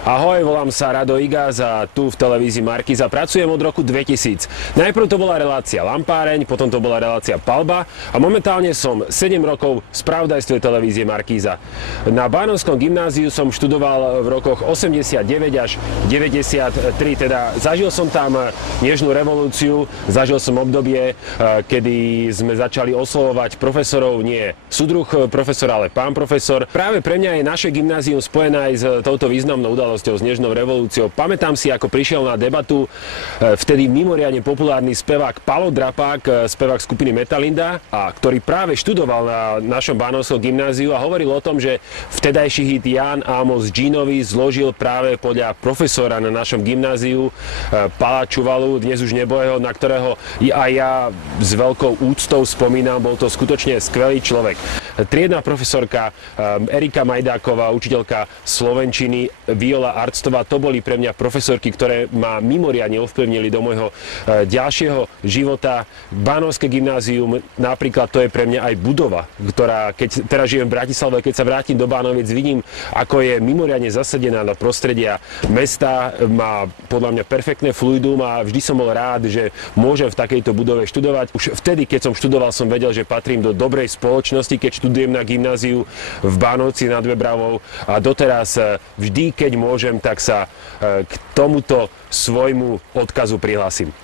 Ahoj, volám sa Rado Igaz a tu v televízii Markíza pracujem od roku 2000. Najprv to bola relácia Lampáreň, potom to bola relácia Palba a momentálne som 7 rokov v spravodajstve televízie Markíza. Na Bánovskom gymnáziu som študoval v rokoch 89 až 93, teda zažil som tam nežnú revolúciu, zažil som obdobie, kedy sme začali oslovovať profesorov, nie súdruh profesor, ale pán profesor. Práve pre mňa je naše gymnázium spojené aj s touto významnou udalosťou, s nežnou revolúciou. Pamätám si, ako prišiel na debatu vtedy mimoriadne populárny spevák Palo Drapák, spevák skupiny Metalinda, ktorý práve študoval na našom Bánovskom gymnáziu a hovoril o tom, že vtedajší hit Ján Amos Džínovi zložil práve podľa profesora na našom gymnáziu Pala Čuvalu, dnes už nebojeho, na ktorého aj ja s veľkou úctou spomínam. Bol to skutočne skvelý človek. Triedna profesorka Erika Majdáková, učiteľka slovenčiny, Viola Arctová, to boli pre mňa profesorky, ktoré ma mimoriadne ovplyvnili do môjho ďalšieho života. Bánovské gymnázium napríklad, to je pre mňa aj budova, ktorá, keď teraz žijem v Bratislave, keď sa vrátim do Bánoviec, vidím, ako je mimoriadne zasadená do prostredia mesta, má podľa mňa perfektné fluidum a vždy som bol rád, že môžem v takejto budove študovať. Už vtedy, keď som študoval, som vedel, že patrím do dobrej spoločnosti, keď študujem na gymnáziu v Bánovci nad Bebravou a doteraz vždy, keď môžem, tak sa k tomuto svojmu odkazu prihlásim.